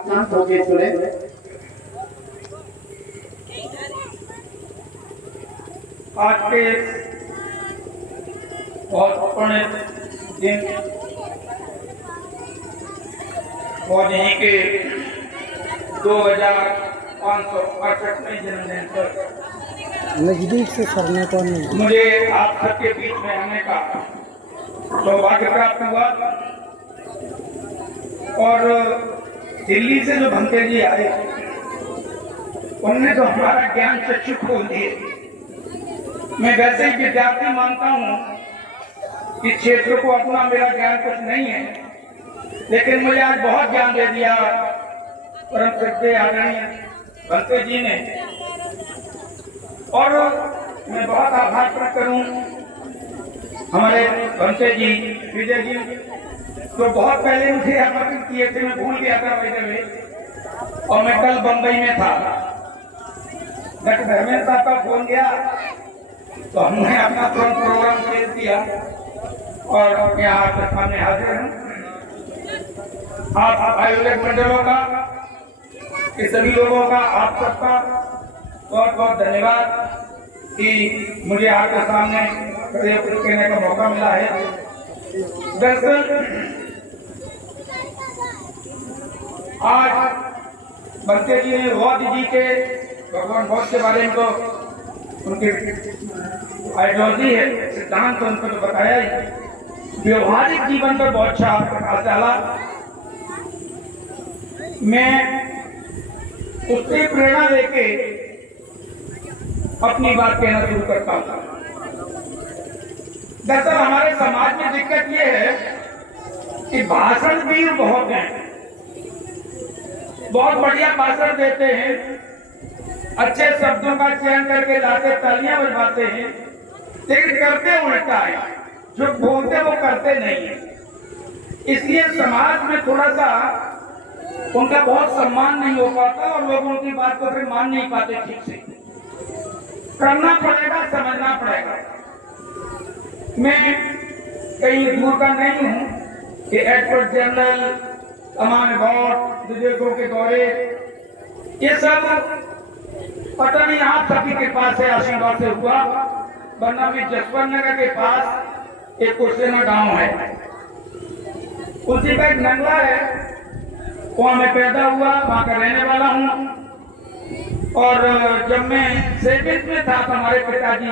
शांत होके सुने। आज के बहुत पुण्य दिन और यहीं के 2568वें जन्मदिन पर नजदीक से सरने को नहीं। मुझे आप सबके बीच में आने का सौभाग्य प्राप्त हुआ और दिल्ली से जो भंते जी आए उनने तो हमारा ज्ञान चक्षु खोल दिए। मैं वैसे ही विद्यार्थी मानता हूँ कि क्षेत्र को अपना मेरा ज्ञान कुछ नहीं है, लेकिन मुझे आज बहुत ज्ञान दे दिया परम श्रद्धेय आदरणीय भंते जी ने। और मैं बहुत आभार प्रकट करूं हमारे भंते जी विजय जी, तो बहुत पहले मुझे आमंत्रित किए थे, मैं भूल गया था वैसे में, और मैं कल बंबई में था। डॉक्टर धर्मेंद्र साहब का फोन गया तो हमने अपना तुरंत प्रोग्राम चेंज किया और यहाँ आपके सामने हाजिर हैं। आप आयोजक मंडलों का, कि सभी लोगों का, आप सबका बहुत बहुत धन्यवाद कि मुझे आपके सामने प्रयोग करने का मौका मिला है। दरअसल आज भंते जी ने बौद्ध जी के, भगवान बौद्ध के बारे में तो उनकी आइडियोलॉजी है, सिद्धांत उनको तो बताया ही, व्यवहारिक जीवन पर बहुत अच्छा प्रकाश डाला। मैं उससे प्रेरणा लेके अपनी बात कहना शुरू करता हूँ। दरअसल हमारे समाज में दिक्कत ये है कि भाषण भी बहुत हैं, बहुत बढ़िया भाषण देते हैं, अच्छे शब्दों का चयन करके लाते तालियां बजवाते हैं, लेकिन करते उल्टा है, जो बोलते वो करते नहीं है। इसलिए समाज में थोड़ा सा उनका बहुत सम्मान नहीं हो पाता और लोग उनकी बात को फिर मान नहीं पाते ठीक से। करना पड़ेगा, समझना पड़ेगा। मैं कहीं दूर का नहीं हूँ कि एडवर्ड जनरल, अमान गौड़, विदेशों के दौरे, ये सब पता नहीं आप सभी के पास से आशीर्वाद से हुआ, वरना में जसवंत नगर के पास एक कुर्सेना गांव है, उसी का एक नंगला है, वहां मैं पैदा हुआ, वहां का रहने वाला हूँ। और जब मैं सेवेंथ में था तो हमारे पिताजी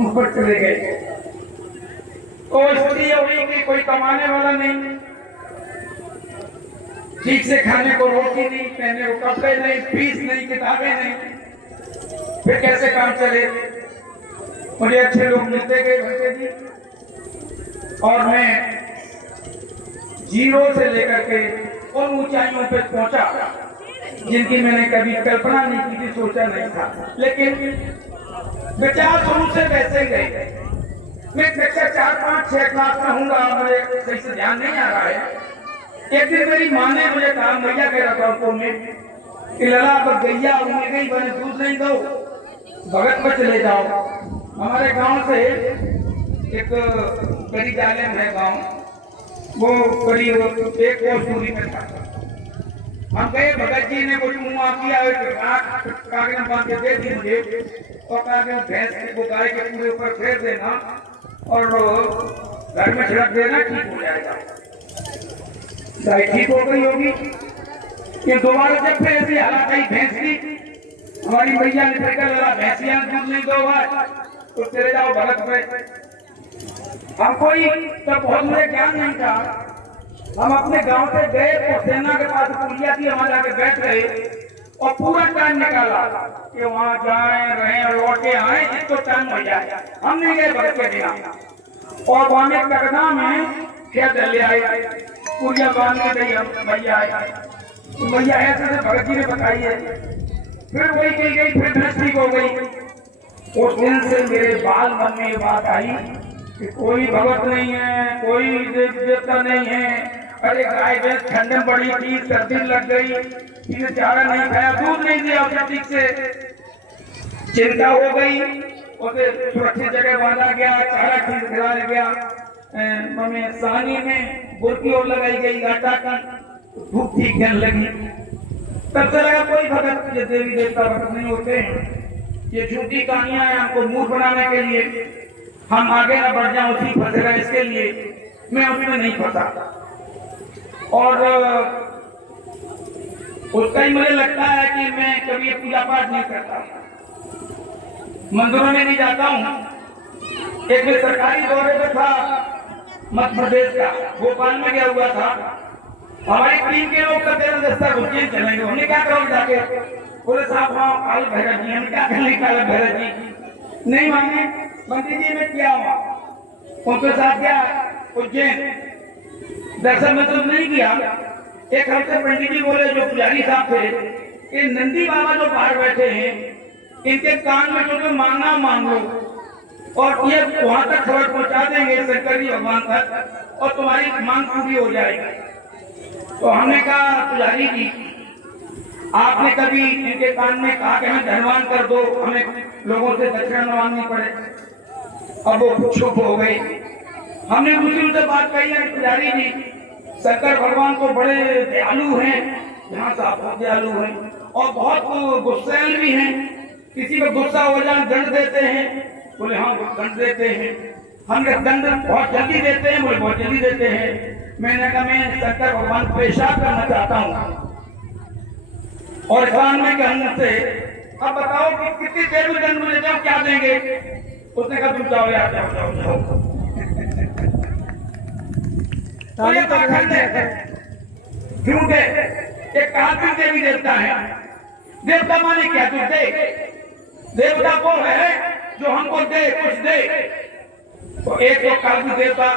ऊपर चले गए, तो स्थिति हुई कि कोई कमाने वाला नहीं, ठीक से खाने को रोटी नहीं, पहने को कपड़े नहीं, फीस नहीं, किताबें नहीं, फिर कैसे काम चले। मुझे अच्छे लोग मिलते गए भंते जी, और मैं जीरो से लेकर के उन ऊंचाइयों पे पहुंचा जिनकी मैंने कभी कल्पना नहीं की थी, सोचा नहीं था, लेकिन विचार शुरू से वैसे गए। मैं कक्षा 4, 5, 6 क्लास में हूँगा, मुझे सही से ध्यान नहीं आ रहा है। एक दिन मेरी माँ ने मुझे कहा, मैया कह रहा था उनको में कि लला पर गैया उम्र गई, बने दूध नहीं दो, भगत में चले जाओ। हमारे गांव से एक बड़ी जालेम है गांव, वो करीब 1 कोस दूरी में था। हम गए, भगत जी ने कुछ मुँह किया, कागज बांध के दे दी मुझे, और कहा कि भैंस को गाय के पूरे ऊपर फेर देना और घर में छिड़क देना, ठीक हो जाएगा। गाय ठीक हो गई होगी, कि दोबारा जब फिर ऐसी हालत आई भैंस की, हमारी मैया ने फिर कहा भैंसियां दूध नहीं दो तो चले जाओ भगत में। हमको ही तब बहुत मुझे ज्ञान नहीं था, हम अपने गांव से गए तो सेना के पास पुलिया थी, वहां जाके बैठ गए और पूरा टाइम निकाला कि वहां जाए रहे और लौटे आए, जिसको टाइम हो जाए। हम नहीं गए भगत के बिना, और वहां में कगना में खेत ले आए, पुलिया बांध के गई, हम भैया आए, भैया ऐसे भगत जी ने बताई है। फिर वही कही गई, फिर दृष्टि हो गई। उस दिन से मेरे बाल मन में ये बात आई कि कोई भगत नहीं है, कोई देवता नहीं है। अरे गाय भैंस ठंड में पड़ी थी, सर्दी लग गई, फिर चारा नहीं खाया, दूध नहीं दिया उसे ठीक से, चिंता हो गई, उसे सुरक्षित जगह बांधा गया, चारा खिलाया गया, मम्मी सानी में बुरकी और लगाई गई, आटा का धूप ठीक कहने लगी। तब से लगा कोई भगत ये देवी देवता भगत नहीं होते हैं, ये झूठी कहानियां हैं हमको मूर्ख बनाने के लिए, हम आगे ना बढ़ जाए उसी फंसे रहे, इसके लिए मैं उसमें नहीं फंसा। और उसका ही मुझे लगता है कि मैं कभी पूजा पाठ नहीं करता, मंदिरों में नहीं जाता हूँ। एक मैं सरकारी दौरे पे था मध्य प्रदेश का, भोपाल में गया हुआ था। हमारी टीम के लोग कहते हैं उज्जैन चलेंगे, हमने क्या करोगे जाके? बोले साहब हाँ काल भैरव जी, हम क्या करेंगे काल भैरव जी? नहीं माने मंत्री जी में क्या हुआ, उनके साथ क्या उज्जैन दर्शन मतलब नहीं किया। एक हफ्ते पंडित जी बोले जो पुजारी साहब थे, ये नंदी बाबा जो बाहर बैठे हैं इनके कान में जो मांगना मांग लो और ये वहां तक खबर पहुंचा देंगे शंकर जी भगवान तक और तुम्हारी मांग पूरी हो जाएगी। तो हमने कहा पुजारी जी आपने कभी इनके कान में कहा कि हमें धनवान कर दो, हमें लोगों से दक्षिणा मांगनी पड़े? अब वो चुप हो गए। हमने दूसरी से बात कही है पुजारी जी शंकर भगवान तो बड़े दयालु हैं, यहाँ से आप दयालु हैं और बहुत गुस्सैल भी हैं, किसी को गुस्सा हो जाए दंड देते हैं। बोले हाँ दंड देते हैं। हमने दंड बहुत जल्दी देते हैं? बोले बहुत जल्दी देते हैं। मैंने कहा मैं शंकर भगवान पेशाब करना चाहता हूँ और कान में कहने से अब बताओ कि कितनी देर में दंड मिले जाओ, क्या देंगे? उसने कहा तुम जाओ यार जाओ जाओ जाओ। झूठ है, एक काफी देवी देवता है। देवता माने क्या? तू दे, देवता को है जो हमको दे कुछ दे। तो एक तो काफी देवता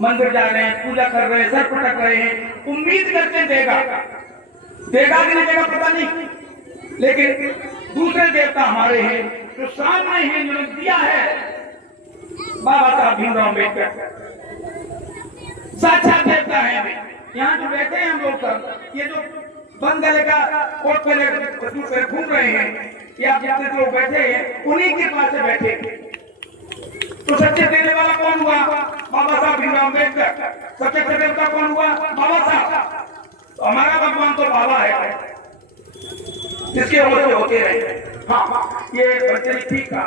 मंदिर जा रहे हैं, पूजा कर रहे हैं, सर पटक रहे हैं, उम्मीद करते हैं देगा, देगा कि नहीं देगा पता नहीं। लेकिन दूसरे देवता हमारे हैं जो सामने हैं, जो दिया है बाबा साहब भीमराव अम्बेडकर साक्षात देवता है। यहाँ जो बैठे हैं हम लोग सब, ये जो बंद गले का कोट पहले घूम रहे हैं, ये आप जितने लोग बैठे हैं उन्हीं के पास से बैठे। तो सच्चे देने वाला कौन हुआ? बाबा साहब भीमराव अम्बेडकर। सच्चे देवता कौन हुआ? बाबा साहब। तो हमारा भगवान तो बाबा है जिसके होते होते रहे। हाँ ये बच्चे ने ठीक कहा,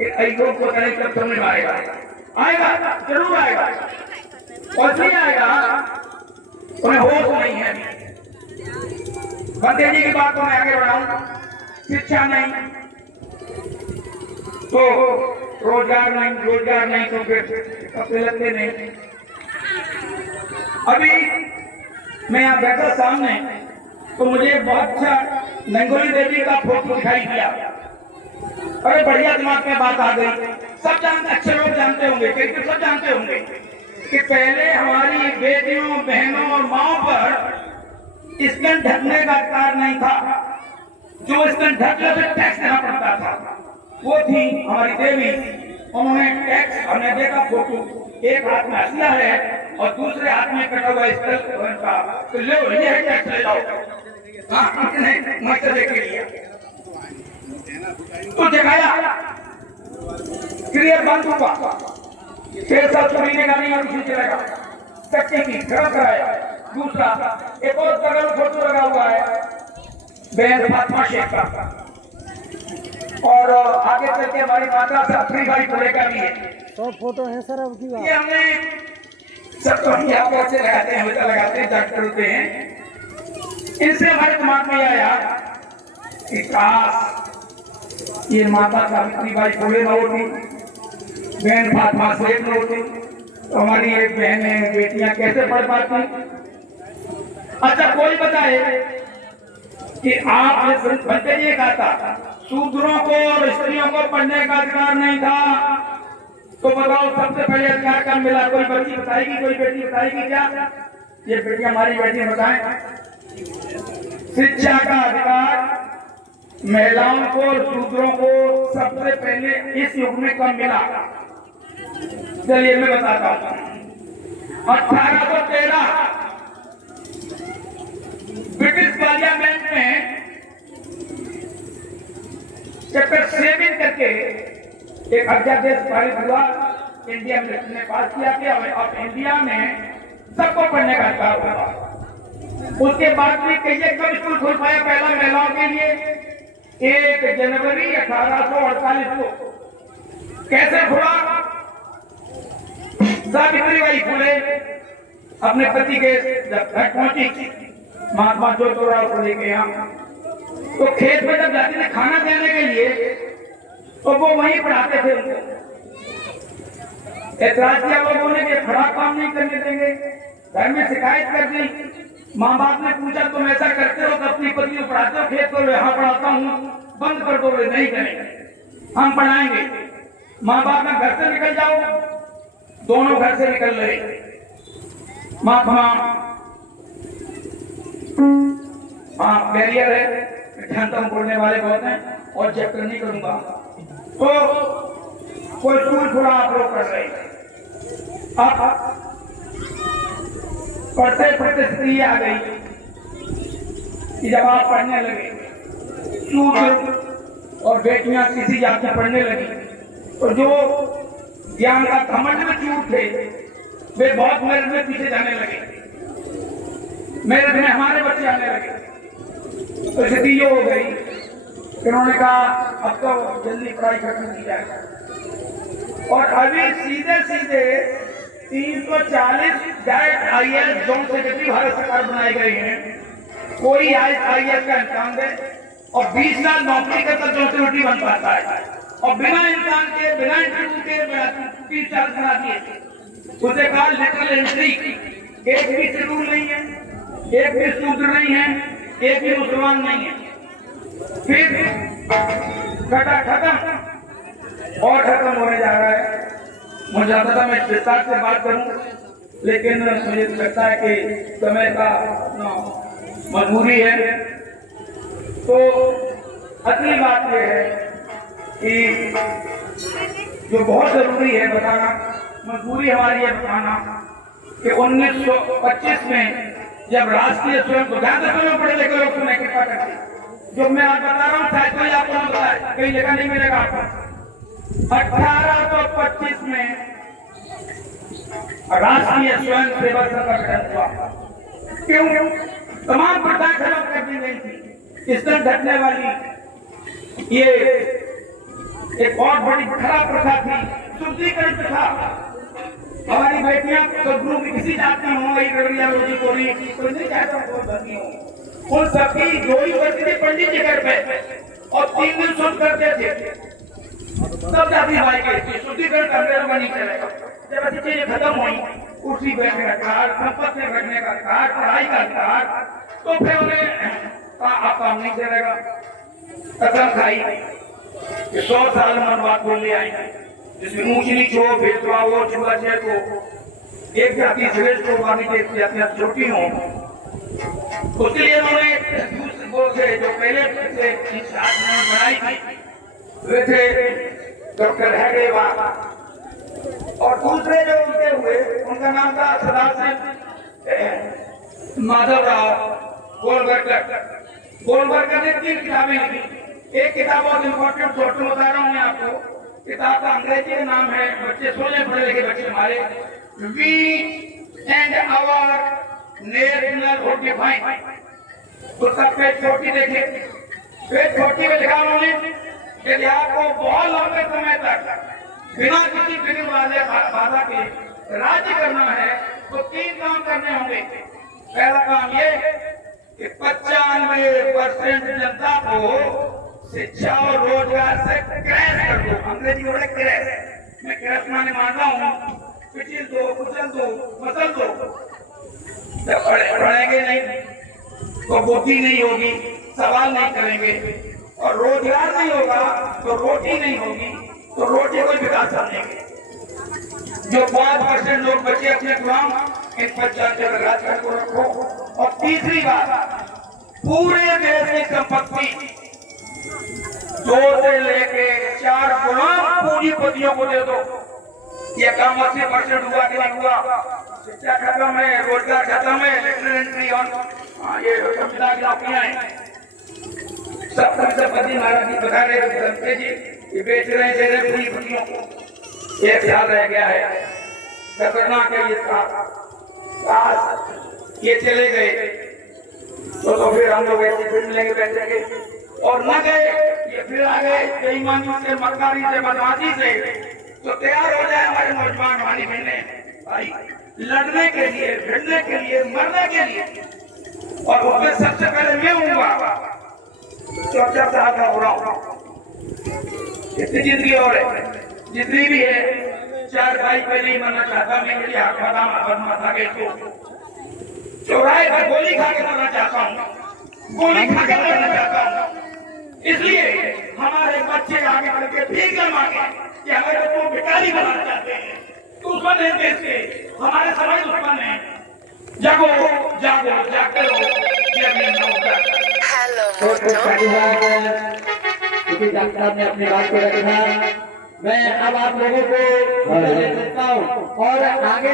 ऐसों को करें कब समझ में आएगा, आएगा जरूर आएगा और नहीं आएगा उन्हें होश नहीं है। बंदे जी की बात को मैं आगे बढ़ाऊं, शिक्षा नहीं तो रोजगार नहीं तो फिर कपड़े लगते नहीं। अभी मैं यहाँ बैठा सामने तो मुझे बहुत अच्छा नंगोली देवी का फोटो दिखाई दिया। अरे बढ़िया दिमाग में बात आ गई। सब जानते, अच्छे लोग जानते होंगे, क्योंकि सब जानते होंगे कि पहले हमारी बेटियों बहनों और माओ पर स्कन ढकने का अधिकार नहीं था। जो स्कन ढकने से टैक्स देना पड़ता था वो थी हमारी देवी। उन्होंने टैक्स, हमने देखा फोटो, एक हाथ में हथिया है और दूसरे हाथ में कटा हुआ स्कल का, तो लो ये है टैक्स ले जाओ। हाँ मसले के लिए तो जगाया, क्लियर बंद हुआ, 6-7 महीने का नहीं और उसी चलेगा कच्चे की खड़ा कराया। दूसरा एक और बगल फोटो लगा हुआ है बहन फातिमा शेख का, और आगे चल के हमारी माता से अपनी भाई को लेकर भी है। तो फोटो है सर अब की बात। ये हमने सब तो हम आपको अच्छे लगाते हैं, हमेशा लगाते हैं, डॉक्टर होते हैं। इनसे हमारे दिमाग में आया कि काश ये माता सावित्री बाई फुले न होती, बहन फातिमा शेख न होती, तो हमारी एक बहनें बेटियां कैसे पढ़ पाती। अच्छा कोई बताए कि आप बनते ये कहता शूद्रों को और स्त्रियों को पढ़ने का अधिकार नहीं था, तो बताओ सबसे पहले अधिकार कब मिला? कोई बच्ची बताएगी, कोई बेटी बताएगी क्या? ये बेटी हमारी बेटी बताएं। शिक्षा का अधिकार महिलाओं को और शूद्रों को सबसे पहले इस युग में कब मिला? चलिए मैं बताता हूँ। 1813 ब्रिटिश पार्लियामेंट में चैप्टर 7 करके एक अध्यादेश पारित हुआ, इंडिया में पास किया गया। अब इंडिया में सबको पढ़ने का अधिकार होगा। उसके बाद भी कहिए कब स्कूल खुल पाया पहला महिलाओं के लिए? 1 जनवरी 1848 को। कैसे खुला? सावित्रीबाई फुले अपने पति के जब घर पहुंची महात्मा ज्योतिराव फुले के यहाँ, तो खेत में जब जाती थी खाना देने के लिए, तो वो वहीं पढ़ाते थे उनको। ऐतराज किया लोगों ने कि खड़ा काम नहीं करने देंगे, घर में शिकायत कर दी। माँ बाप ने पूछा तुम ऐसा करते हो तो अपनी पत्नी को पढ़ाते हो? खेत को यहाँ पढ़ाता हूँ, बंद कर दो। नहीं करेंगे, हम पढ़ाएंगे। माँ बाप ने घर से निकल जाओ, दोनों घर से निकल रहे। महात्मा बैरियर है, ढंग बोलने वाले बहुत हैं और चैप्टर नहीं करूंगा। तो कोई स्कूल थोड़ा आप लोग कर रहे हैं। अब पढ़ते पढ़ते स्त्री आ गई कि जब आप पढ़ने लगे, शूद्र और बेटियां किसी जात में पढ़ने लगी, तो जो ज्ञान का घमंड में चूर थे वे बहुत मेरिट में पीछे जाने लगे। मेरिट में हमारे बच्चे आने लगे, तो स्थिति ये हो गई कि उन्होंने कहा अब तो जल्दी पढ़ाई खत्म की जाए। और अभी सीधे सीधे 340 direct IAS zone secretary Bharat सरकार बनाए गए हैं। कोई IAS का इम्तिहान दे और 20 साल नौकरी का जोन सेक्रेटरी बन पाता है, और बिना इम्तिहान के, बिना इंटरव्यू के 30 साल बना दिए। उसे कहा लेटरल एंट्री, एक भी शेड्यूल नहीं है, एक भी शूद्र नहीं है, एक भी मुसलमान नहीं है। फिर खत्म और खत्म होने जा रहा है। मुझे चाहता था मैं विस्तार से बात करूं, लेकिन मुझे लगता है कि समय का मजबूरी है। तो असली बात यह है कि जो बहुत जरूरी है बताना, मजबूरी हमारी है बताना कि 1925 में जब राष्ट्रीय स्वयं को ध्यान से पढ़े लिखे लोग सुने कृपा करके, जो मैं आज बता रहा हूँ शायद कोई आपको ना बताए, कहीं लिखा नहीं मिलेगा आपको। 1825 में राष्ट्रीय स्वयं सेवक संघ का गठन हुआ। क्यों? तमाम प्रथाएं खत्म कर दी गई थी। इससे घटने वाली ये एक बहुत बड़ी खराब प्रथा थी, शुद्धिकरण प्रथा। हमारी बेटियां सदगुरु की किसी जाति हो, रोजी कोई नहीं चाहता भर्ती हो, उन सबकी जोड़ी करती थी पंडित जी घर पे और 3 दिन शुद्ध करते थे। तब जाती भाई के शुद्धिकरण करने में नहीं चलेगा। जब ऐसी चीजें खत्म हुई, कुर्सी बैठने का अधिकार, संपत्ति में बैठने का अधिकार, पढ़ाई का अधिकार, तो फिर उन्हें आप काम नहीं चलेगा। कसम खाई कि 100 साल मनवाद बोल ले आएंगे, जिसमें ऊंच नीच हो, भेदभाव हो, छुआछूत हो, एक जाति श्रेष्ठ हो, बाकी जातियां छोटी हो। उसके लिए उन्होंने जो पहले बनाई थी वे थे डॉक्टर हेगड़ेवार, और दूसरे जो उनके हुए उनका नाम था सदाशिव माधवराव गोलवलकर ने 3 किताबें लिखी। एक किताब बहुत इंपॉर्टेंट शॉर्ट में बता रहा हूँ मैं आपको। किताब का अंग्रेजी का नाम है, बच्चे सोने पढ़े लिखे बच्चे हमारे, we and our national vote define. तो सब पेज 40 देखे। पेज 40 में लिखा उन्होंने यदि आपको बहुत लंबे समय तक बिना किसी बिना वाले बाधा के राज्य करना है तो 3 काम करने होंगे। पहला काम ये कि 95% जनता को शिक्षा और रोजगार से क्रैश कर दो। अंग्रेजी वर्ड क्रैश, मैं क्रैश माने मान रहा हूँ पिछल दो, कुचल दो, मसल दो। जब पढ़ेंगे नहीं तो बुद्धि नहीं होगी, सवाल नहीं करेंगे, और रोजगार नहीं होगा तो रोटी नहीं होगी, तो रोटी को विकास समझेंगे। जो 5% लोग बचे अपने गुलाम, इन 50 राजकारण को रखो। और तीसरी बात, पूरे देश की संपत्ति 2 से लेके 4 गुलाम पूंजीपतियों को दे दो। ये काम 80% हुआ कि नहीं हुआ? शिक्षा खत्म है, रोजगार खत्म है, लेटरल एंट्री और ये संविदा की नौकरियां हैं। सप्तपति महाराज जी बता रहे थे जी, ये बेच रहे हैं पूंजीपतियों को। एक ख्याल रह गया है, खतरनाक है ये ये चले गए तो फिर हम लोग ऐसे फिर मिलेंगे बैठेंगे और न गए ये फिर आ गए बेईमानी से मक्कारी से बदमाशी से तो तैयार हो जाए हमारे नौजवान हमारी बहनें भाई लड़ने के लिए भिड़ने के लिए मरने के लिए और उसमें सबसे पहले मैं हूँ चौथा साल का हो रहा हूँ कितनी जिंदगी और है जितनी भी है 4 भाई पहले ही मरना चाहता मैं मेरी हाथ माथा के तो चौराहे पर गोली खा के मरना चाहता हूँ गोली खा के मरना चाहता हूँ इसलिए हमारे बच्चे आगे बढ़ के भीख मांगे कि हमारे बच्चों को भिखारी बनाना चाहते हैं दुश्मन है देश के हमारे समाज दुश्मन है जागो जागो जागते रहो क्योंकि डॉक्टर साहब ने अपनी बात को रखा मैं अब आप लोगों को देता हूँ और आगे